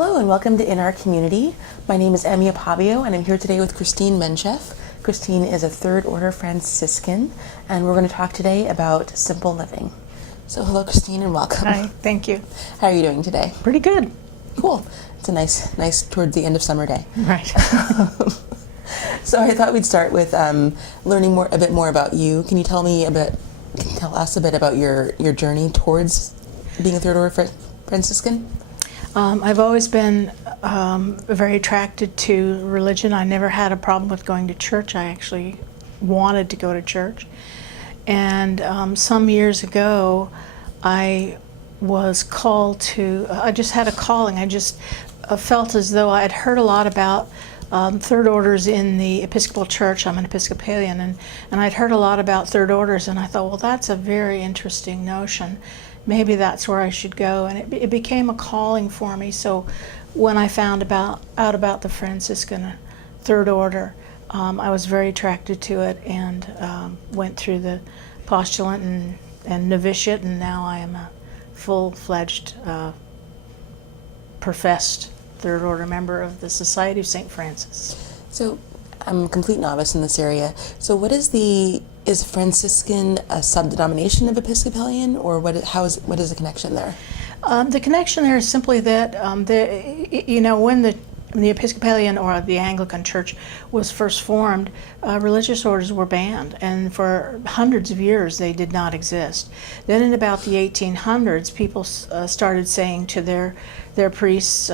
Hello and welcome to In Our Community. My name is Emia Pavio and I'm here today with Cristine Mincheff. Cristine is a Third Order Franciscan and we're going to talk today about simple living. So hello Cristine and welcome. Hi, thank you. How are you doing today? Pretty good. Cool. It's a nice towards the end of summer day. Right. So I thought we'd start with learning a bit more about you. Can you tell us a bit about your journey towards being a Third Order Franciscan? I've always been very attracted to religion. I never had a problem with going to church. I actually wanted to go to church. And some years ago, I was called to, I just had a calling. I just felt as though I had heard a lot about third orders in the Episcopal Church. I'm an Episcopalian, and I'd heard a lot about third orders, and I thought, well, that's a very interesting notion. Maybe that's where I should go, and it became a calling for me. So when I found out about the Franciscan Third Order, I was very attracted to it and went through the postulant and novitiate, and now I am a full-fledged professed Third Order member of the Society of St. Francis. So I'm a complete novice in this area. So what is Franciscan a sub-denomination of Episcopalian, or what is the connection there? The connection there is simply that when the Episcopalian or the Anglican Church was first formed, religious orders were banned, and for hundreds of years they did not exist. Then in about the 1800s, people started saying to their priests,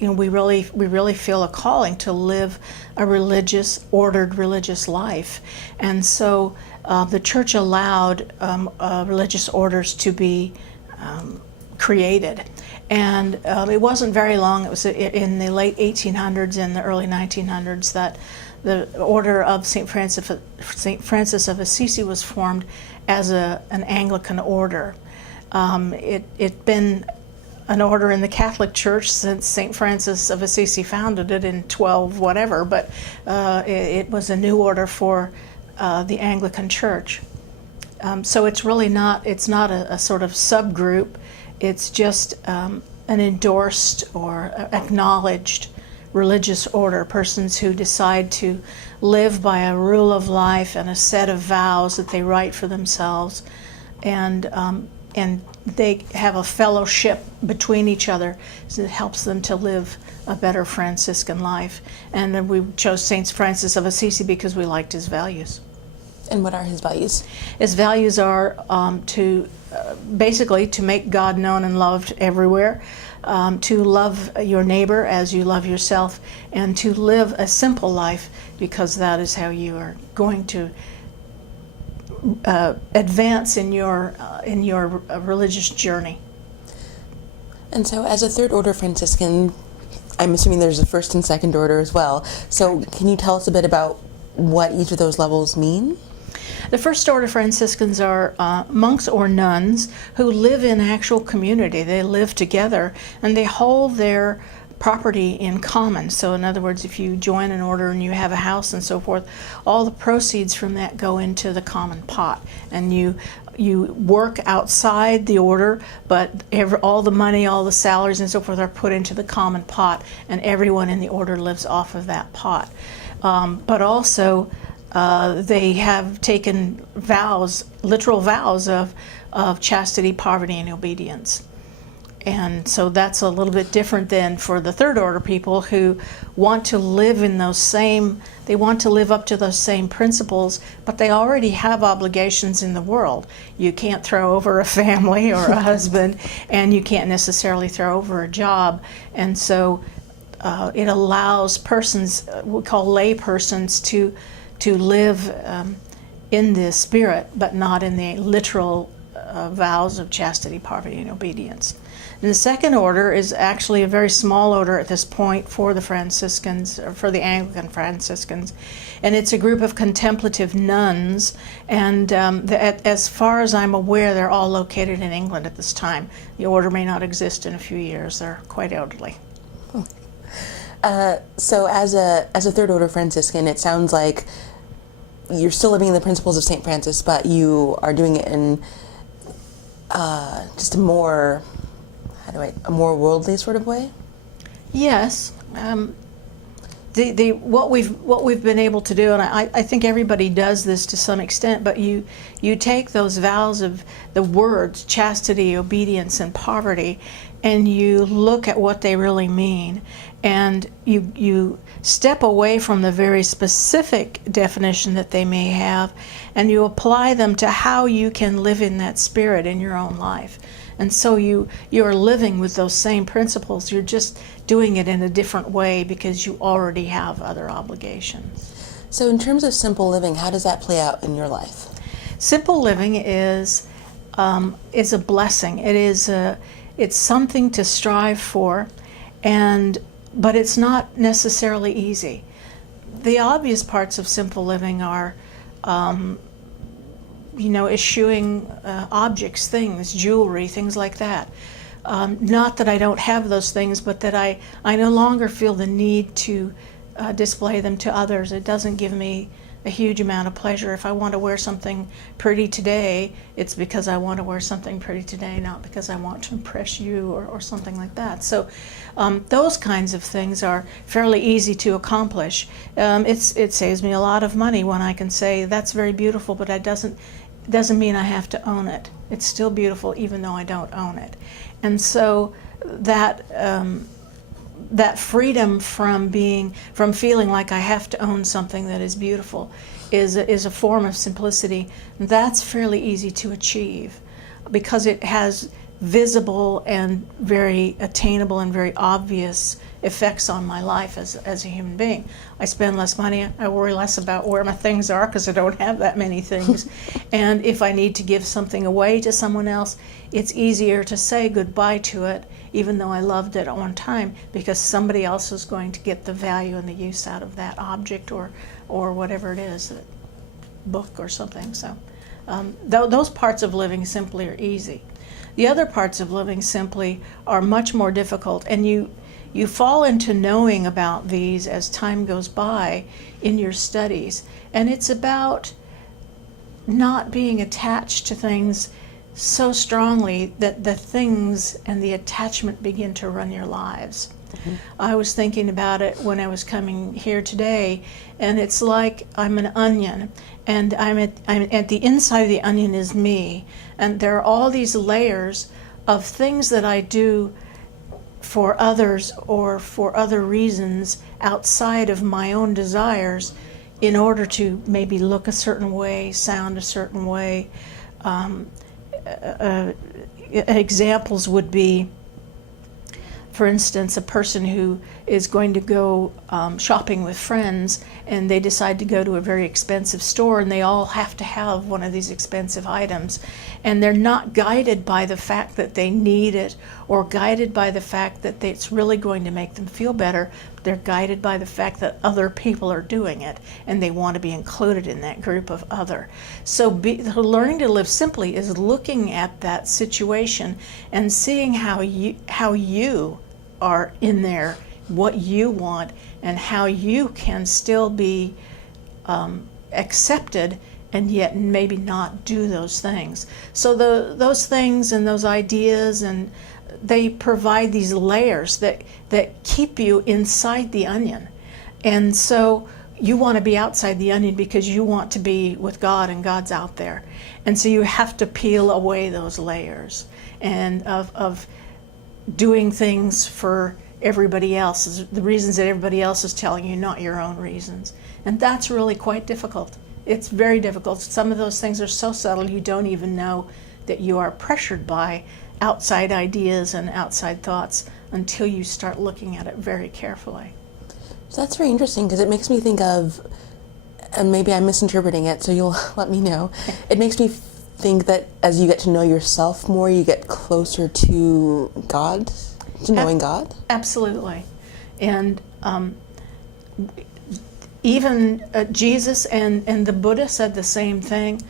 we really feel a calling to live a ordered religious life. And so the church allowed religious orders to be created. And it wasn't very long, it was in the late 1800s and the early 1900s that the Order of St. Francis of Assisi was formed as an Anglican order. It'd been an order in the Catholic Church since St. Francis of Assisi founded it in 12 whatever, but it was a new order for the Anglican Church. So it's really not a sort of subgroup, it's just an endorsed or acknowledged religious order, persons who decide to live by a rule of life and a set of vows that they write for themselves, and they have a fellowship between each other, so it helps them to live a better Franciscan life. And then we chose St. Francis of Assisi because we liked his values. And what are his values? His values are basically to make God known and loved everywhere, to love your neighbor as you love yourself, and to live a simple life, because that is how you are going to advance in your religious journey. And so as a Third Order Franciscan, I'm assuming there's a First and Second Order as well. So can you tell us a bit about what each of those levels mean? The First Order Franciscans are monks or nuns who live in actual community. They live together and they hold their property in common. So in other words, if you join an order and you have a house and so forth, all the proceeds from that go into the common pot, and you work outside the order, but all the money, all the salaries and so forth are put into the common pot, and everyone in the order lives off of that pot. But also they have taken vows, literal vows of chastity, poverty, and obedience. And so that's a little bit different than for the Third Order people who want to live in they want to live up to those same principles, but they already have obligations in the world. You can't throw over a family or a husband, and you can't necessarily throw over a job. And so it allows persons, we call lay persons, to live in the spirit, but not in the literal vows of chastity, poverty, and obedience. And the Second Order is actually a very small order at this point for the Franciscans, or for the Anglican Franciscans, and it's a group of contemplative nuns, and as far as I'm aware, they're all located in England at this time. The order may not exist in a few years. They're quite elderly. So as a Third Order Franciscan, it sounds like you're still living in the principles of St. Francis, but you are doing it in just a more worldly sort of way? Yes. What we've been able to do, and I think everybody does this to some extent, but you take those vows of the words chastity, obedience, and poverty, and you look at what they really mean, and you step away from the very specific definition that they may have, and you apply them to how you can live in that spirit in your own life. And so you're living with those same principles. You're just doing it in a different way because you already have other obligations. So in terms of simple living, how does that play out in your life? Simple living is a blessing. It's something to strive for, but it's not necessarily easy. The obvious parts of simple living are eschewing objects, things, jewelry, things like that. Not that I don't have those things, but that I no longer feel the need to display them to others. It doesn't give me a huge amount of pleasure. If I want to wear something pretty today, it's because I want to wear something pretty today, not because I want to impress you or something like that. So those kinds of things are fairly easy to accomplish. It saves me a lot of money when I can say, that's very beautiful, but it doesn't mean I have to own it. It's still beautiful even though I don't own it. And so that freedom from feeling like I have to own something that is beautiful is a form of simplicity. That's fairly easy to achieve because it has visible and very attainable and very obvious effects on my life as a human being. I spend less money, I worry less about where my things are because I don't have that many things. And if I need to give something away to someone else, it's easier to say goodbye to it, even though I loved it at one time, because somebody else is going to get the value and the use out of that object or whatever it is, a book or something. So those parts of living simply are easy. The other parts of living simply are much more difficult, and you fall into knowing about these as time goes by in your studies. And it's about not being attached to things so strongly that the things and the attachment begin to run your lives. Mm-hmm. I was thinking about it when I was coming here today, and it's like I'm an onion, and I'm at the inside of the onion is me, and there are all these layers of things that I do for others or for other reasons outside of my own desires in order to maybe look a certain way, sound a certain way. Examples would be, for instance, a person who is going to go shopping with friends, and they decide to go to a very expensive store, and they all have to have one of these expensive items, and they're not guided by the fact that they need it or guided by the fact that it's really going to make them feel better. They're guided by the fact that other people are doing it, and they want to be included in that group of other. So learning to live simply is looking at that situation and seeing how you are in there, what you want, and how you can still be accepted and yet maybe not do those things. So those things and those ideas, and they provide these layers that keep you inside the onion. And so you want to be outside the onion because you want to be with God, and God's out there. And so you have to peel away those layers and of doing things for everybody else, the reasons that everybody else is telling you, not your own reasons. And that's really quite difficult. It's very difficult. Some of those things are so subtle you don't even know that you are pressured by outside ideas and outside thoughts until you start looking at it very carefully. So that's very interesting, because it makes me think of, and maybe I'm misinterpreting it, so you'll let me know. It makes me think that as you get to know yourself more, you get closer to God, to knowing God? Absolutely. And even Jesus and the Buddha said the same thing,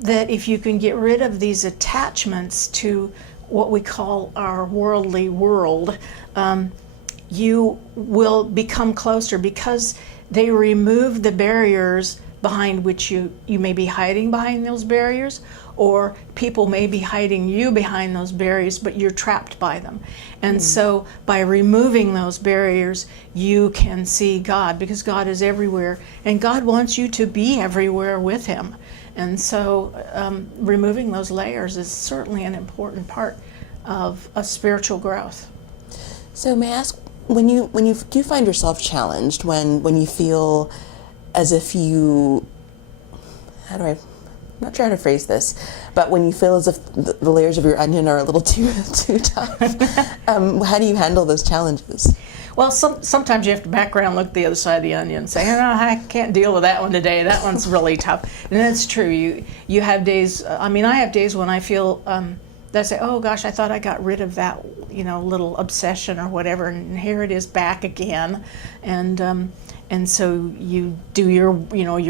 that if you can get rid of these attachments to what we call our worldly world, you will become closer, because they remove the barriers behind which you may be hiding behind those barriers, or people may be hiding you behind those barriers, but you're trapped by them. And so by removing those barriers, you can see God, because God is everywhere, and God wants you to be everywhere with Him. And so removing those layers is certainly an important part of a spiritual growth. So may I ask, when you do find yourself challenged, when you feel as if you, I'm not sure how to phrase this, but when you feel as if the layers of your onion are a little too tough, how do you handle those challenges? Well, sometimes you have to background look the other side of the onion and say, I can't deal with that one today. That one's really tough. And that's true. You have days, I have days when I feel, that I say, oh gosh, I thought I got rid of that, little obsession or whatever, and here it is back again. And so you do your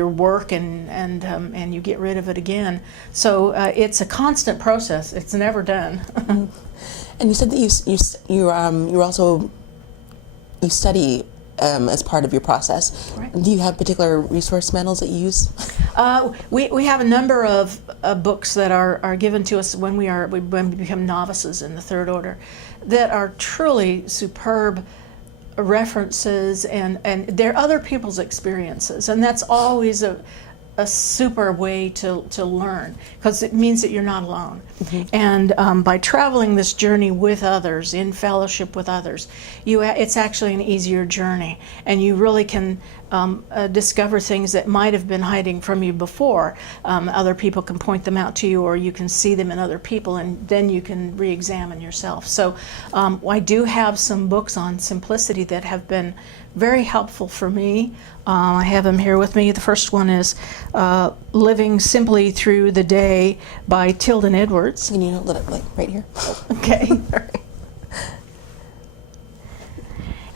work and you get rid of it again. So it's a constant process. It's never done. And you said that you study as part of your process. Right. Do you have particular resource manuals that you use? We have a number of books that are given to us when we become novices in the Third Order, that are truly superb references, and they're other people's experiences, and that's always a super way to learn, because it means that you're not alone. And by traveling this journey with others, in fellowship with others, it's actually an easier journey, and you really can discover things that might have been hiding from you before. Other people can point them out to you, or you can see them in other people, and then you can re-examine yourself. So I do have some books on simplicity that have been very helpful for me. I have them here with me. The first one is Living Simply Through the Day by Tilden Edwards. Can you let it right here? Okay.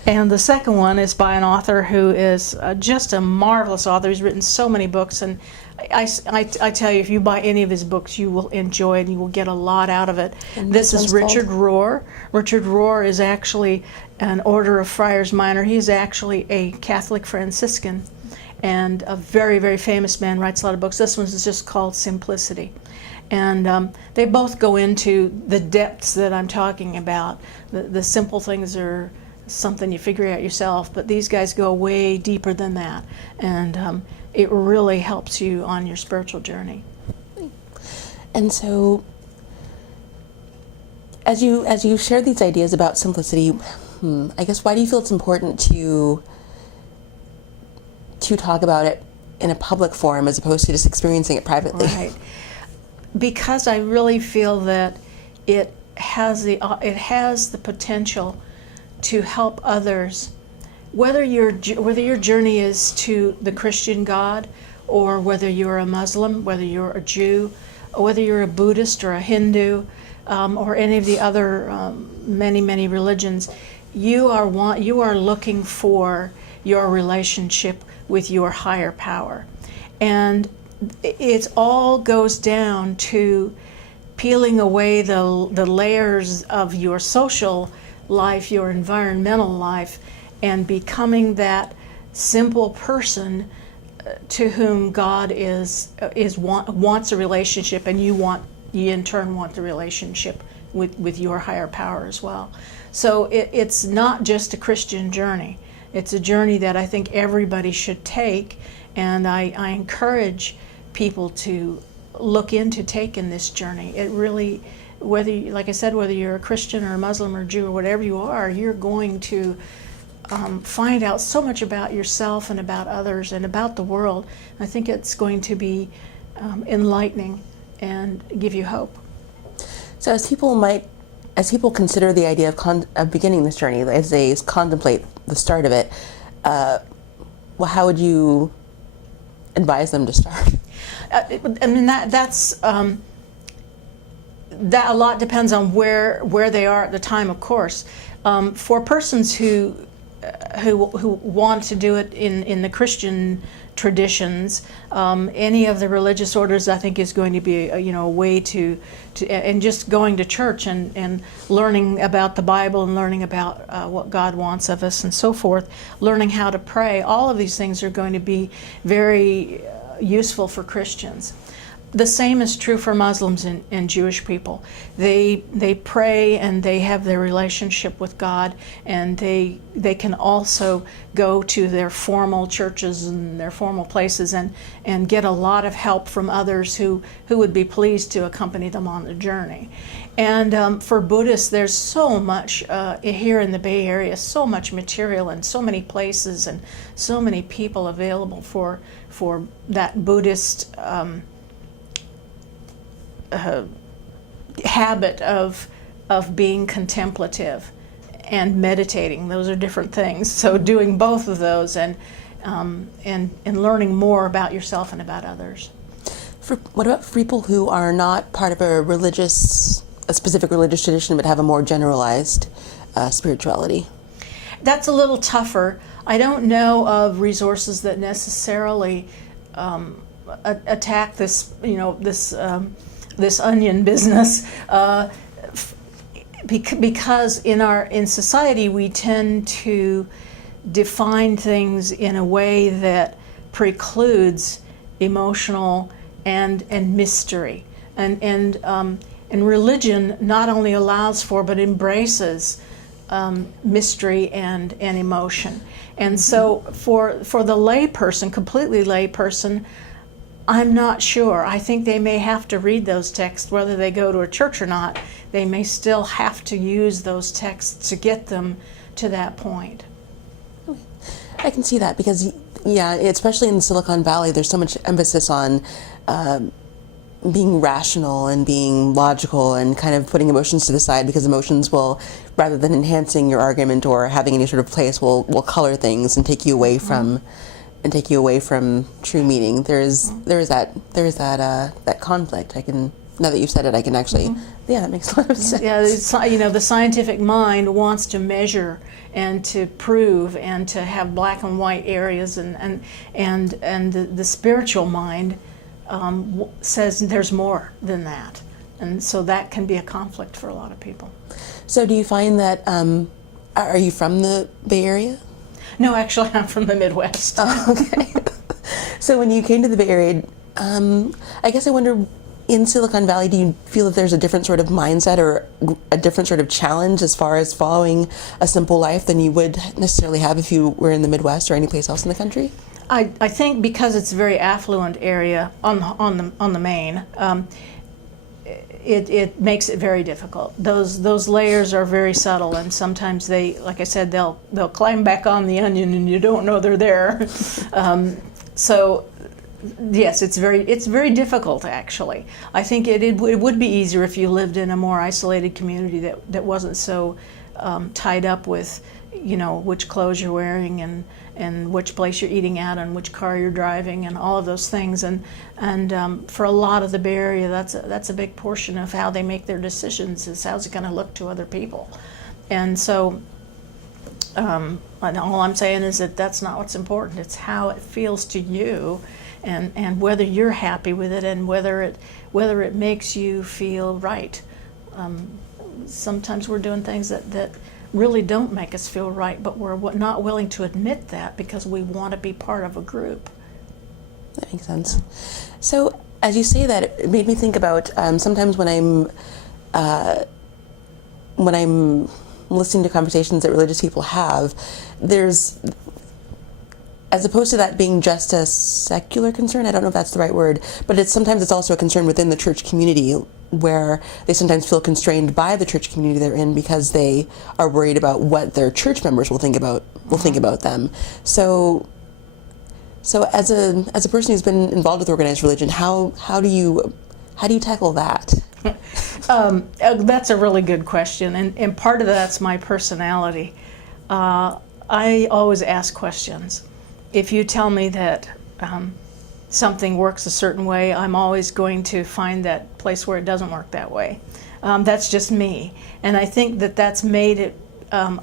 And the second one is by an author who is just a marvelous author. He's written so many books, and I tell you, if you buy any of his books, you will enjoy it and you will get a lot out of it. And this is Richard Rohr. Richard Rohr is actually an order of Friars Minor. He is actually a Catholic Franciscan and a very, very famous man, writes a lot of books. This one is just called Simplicity. And they both go into the depths that I'm talking about. The simple things are something you figure out yourself, but these guys go way deeper than that. And it really helps you on your spiritual journey. And so, as you share these ideas about simplicity, I guess, why do you feel it's important to talk about it in a public forum as opposed to just experiencing it privately? Right. Because I really feel that it has the potential to help others, whether your journey is to the Christian God, or whether you're a Muslim, whether you're a Jew, or whether you're a Buddhist or a Hindu, or any of the other many religions. You are looking for your relationship with your higher power, and it all goes down to peeling away the layers of your social life, your environmental life, and becoming that simple person to whom God wants a relationship, and you in turn want the relationship with your higher power as well. So it's not just a Christian journey. It's a journey that I think everybody should take, and I encourage people to look into taking this journey. It really, like I said, whether you're a Christian or a Muslim or Jew or whatever you are, you're going to find out so much about yourself and about others and about the world. I think it's going to be enlightening and give you hope. So as people consider the idea of beginning this journey, as they contemplate the start of it, how would you advise them to start? That a lot depends on where they are at the time, of course. For persons who want to do it in the Christian traditions, any of the religious orders, I think, is going to be a way to and just going to church and learning about the Bible and learning about what God wants of us and so forth, learning how to pray. All of these things are going to be very useful for Christians. The same is true for Muslims and Jewish people. They pray and they have their relationship with God, and they can also go to their formal churches and their formal places and get a lot of help from others who would be pleased to accompany them on the journey. And for Buddhists, there's so much here in the Bay Area, so much material and so many places and so many people available for that Buddhist habit of being contemplative and meditating. Those are different things. So doing both of those and learning more about yourself and about others. What about people who are not part of a specific religious tradition but have a more generalized spirituality? That's a little tougher. I don't know of resources that necessarily attack this, this onion business, because in society we tend to define things in a way that precludes emotional and mystery, and religion not only allows for but embraces mystery and emotion. And so for the layperson, completely layperson, I'm not sure. I think they may have to read those texts, whether they go to a church or not. They may still have to use those texts to get them to that point. I can see that because, especially in Silicon Valley, there's so much emphasis on being rational and being logical and kind of putting emotions to the side, because emotions will, rather than enhancing your argument or having any sort of place, will color things and take you away from true meaning. There is that conflict. Now that you've said it, I can actually, that makes a lot of sense. Yeah, the scientific mind wants to measure and to prove and to have black and white areas, and the spiritual mind says there's more than that, and so that can be a conflict for a lot of people. So, do you find that? Are you from the Bay Area? No, actually, I'm from the Midwest. Oh, okay. So when you came to the Bay Area, I guess I wonder, in Silicon Valley, do you feel that there's a different sort of mindset or a different sort of challenge as far as following a simple life than you would necessarily have if you were in the Midwest or any place else in the country? I think because it's a very affluent area on the Main, it makes it very difficult. Those layers are very subtle, and sometimes they, like I said, they'll climb back on the onion, and you don't know they're there. So, yes, it's very difficult actually. I think it would be easier if you lived in a more isolated community that wasn't so tied up with, which clothes you're wearing and which place you're eating at and which car you're driving and all of those things. And for a lot of the Bay Area, that's a big portion of how they make their decisions, is how's it going to look to other people. And so and all I'm saying is that's not what's important. It's how it feels to you, and whether you're happy with it, and whether it makes you feel right. Sometimes we're doing things that really don't make us feel right, but we're not willing to admit that because we want to be part of a group. That makes sense. So, as you say that, it made me think about sometimes when I'm listening to conversations that religious people have, there's, as opposed to that being just a secular concern, I don't know if that's the right word, but sometimes it's also a concern within the church community, where they sometimes feel constrained by the church community they're in because they are worried about what their church members will think about them. So as a person who's been involved with organized religion, how do you tackle that? That's a really good question, and part of that's my personality. I always ask questions. If you tell me that something works a certain way, I'm always going to find that place where it doesn't work that way. That's just me, and I think that's made it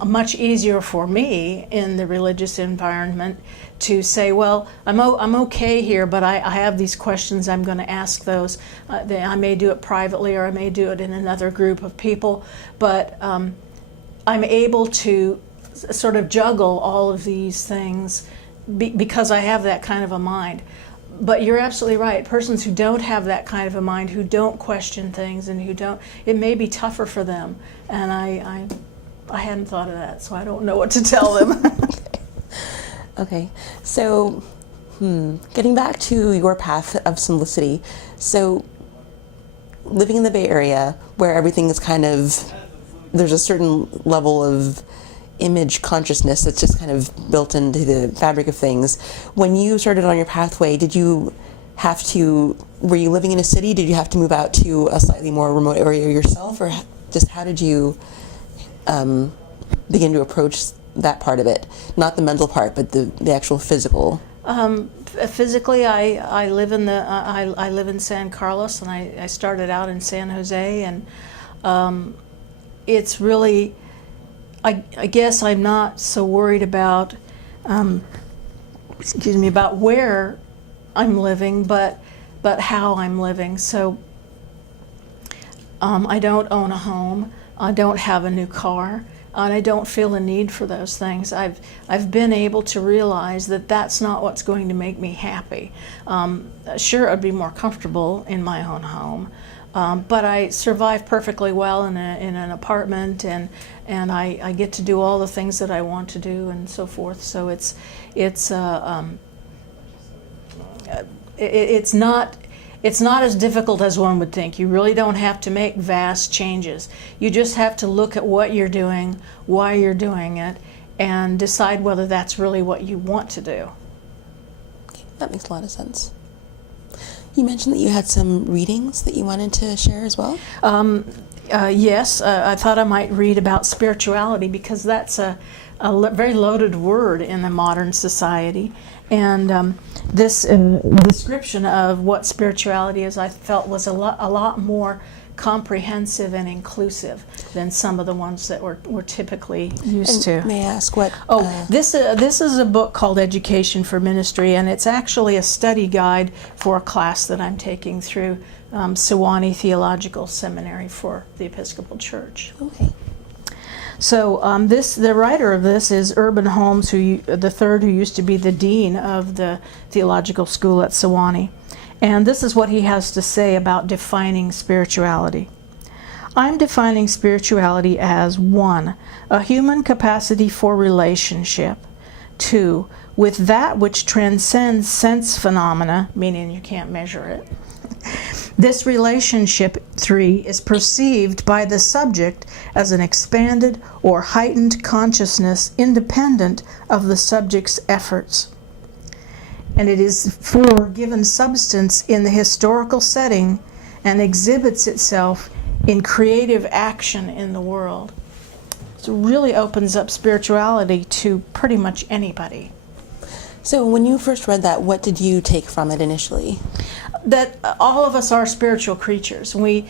much easier for me in the religious environment to say, well, I'm okay here, but I have these questions. I'm going to ask those. I may do it privately, or I may do it in another group of people, but I'm able to sort of juggle all of these things because I have that kind of a mind. But you're absolutely right. Persons who don't have that kind of a mind, who don't question things, and who don't, it may be tougher for them. And I hadn't thought of that, so I don't know what to tell them. Okay, so getting back to your path of simplicity, so living in the Bay Area where everything is kind of, there's a certain level of image consciousness that's just kind of built into the fabric of things. When you started on your pathway, did you have to, were you living in a city? Did you have to move out to a slightly more remote area yourself, or just how did you begin to approach that part of it? Not the mental part, but the actual physical. Physically, I live in I live in San Carlos, and I started out in San Jose, and it's really, I guess I'm not so worried about about where I'm living, but how I'm living. So I don't own a home, I don't have a new car, and I don't feel a need for those things. I've been able to realize that that's not what's going to make me happy. Sure, I'd be more comfortable in my own home, but I survive perfectly well in an apartment, and I get to do all the things that I want to do and so forth. So it's not as difficult as one would think. You really don't have to make vast changes. You just have to look at what you're doing, why you're doing it, and decide whether that's really what you want to do. Okay, that makes a lot of sense. You mentioned that you had some readings that you wanted to share as well? Yes, I thought I might read about spirituality, because that's a very loaded word in the modern society. And this description of what spirituality is, I felt was a lot more comprehensive and inclusive than some of the ones that we're typically used to. May I ask what? This is a book called Education for Ministry, and it's actually a study guide for a class that I'm taking through Sewanee Theological Seminary for the Episcopal Church. Okay. So the writer of this is Urban Holmes, the third, who used to be the dean of the theological school at Sewanee. And this is what he has to say about defining spirituality. I'm defining spirituality as 1, a human capacity for relationship; 2, with that which transcends sense phenomena, meaning you can't measure it. This relationship, 3, is perceived by the subject as an expanded or heightened consciousness independent of the subject's efforts. And it is 4, given substance in the historical setting and exhibits itself in creative action in the world. So it really opens up spirituality to pretty much anybody. So when you first read that, what did you take from it initially? That all of us are spiritual creatures. We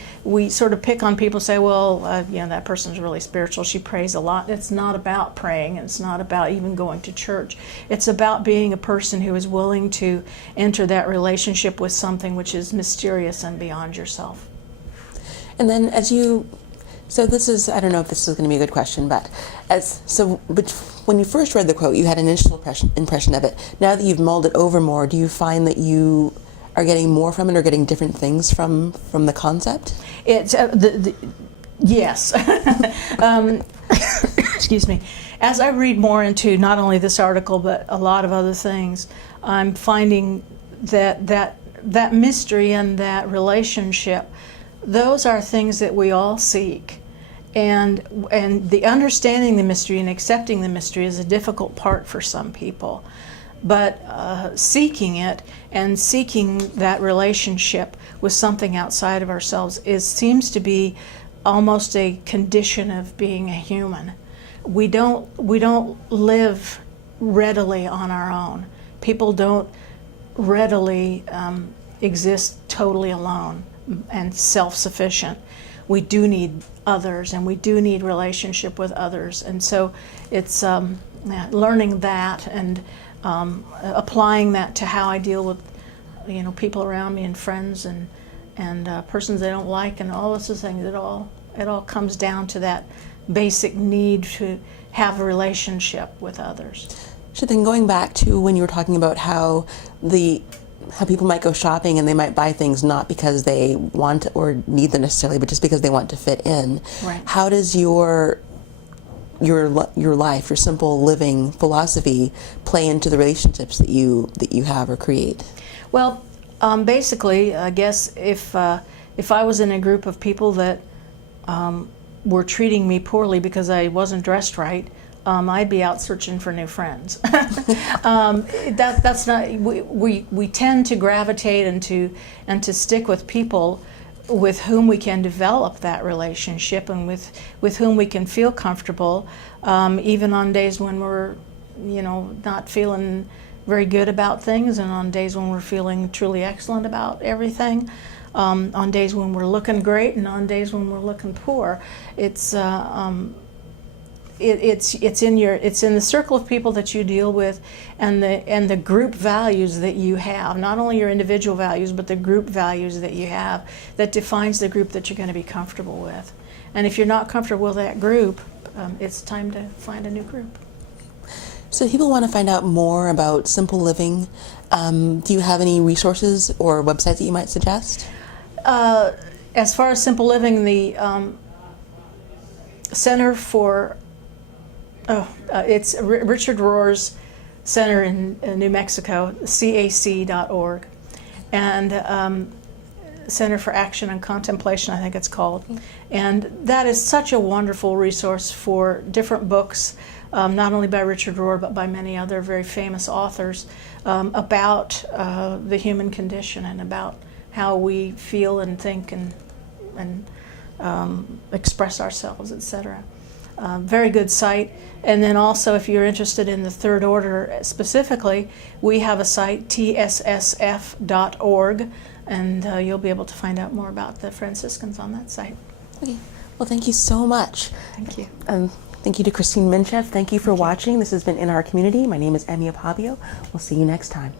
sort of pick on people, say, well, that person's really spiritual, she prays a lot. It's not about praying. It's not about even going to church. It's about being a person who is willing to enter that relationship with something which is mysterious and beyond yourself. And then so this is, I don't know if this is going to be a good question, but when you first read the quote, you had an initial impression of it. Now that you've mulled it over more, do you find that you are getting more from it, or getting different things from the concept? It's yes. Excuse me. As I read more into not only this article but a lot of other things, I'm finding that mystery and that relationship, those are things that we all seek. And the understanding the mystery and accepting the mystery is a difficult part for some people. But seeking it and seeking that relationship with something outside of ourselves seems to be almost a condition of being a human. We don't live readily on our own. People don't readily exist totally alone and self-sufficient. We do need others, and we do need relationship with others. And so it's learning that and applying that to how I deal with people around me and friends and persons I don't like, and all those things. It all comes down to that basic need to have a relationship with others. So then, going back to when you were talking about how the how people might go shopping and they might buy things not because they want or need them necessarily, but just because they want to fit in. Right. How does your life, your simple living philosophy, play into the relationships that you have or create? Well, basically, I guess if I was in a group of people that were treating me poorly because I wasn't dressed right, I'd be out searching for new friends. That's not. We tend to gravitate and to stick with people with whom we can develop that relationship and with whom we can feel comfortable, even on days when we're, not feeling very good about things, and on days when we're feeling truly excellent about everything. On days when we're looking great and on days when we're looking poor. It's in the circle of people that you deal with, and the group values that you have, not only your individual values but the group values that you have, that defines the group that you're going to be comfortable with. And if you're not comfortable with that group, it's time to find a new group. So if people want to find out more about simple living, do you have any resources or websites that you might suggest? As far as simple living, the Center for it's Richard Rohr's Center in New Mexico, cac.org, and Center for Action and Contemplation, I think it's called. And that is such a wonderful resource for different books, not only by Richard Rohr, but by many other very famous authors, about the human condition and about how we feel and think and express ourselves, etc. Very good site. And then also, if you're interested in the Third Order specifically, we have a site, tssf.org, and you'll be able to find out more about the Franciscans on that site. Okay. Well, thank you so much. Thank you. Thank you to Cristine Mincheff. Thank you for watching. This has been In Our Community. My name is Emmy Apavio. We'll see you next time.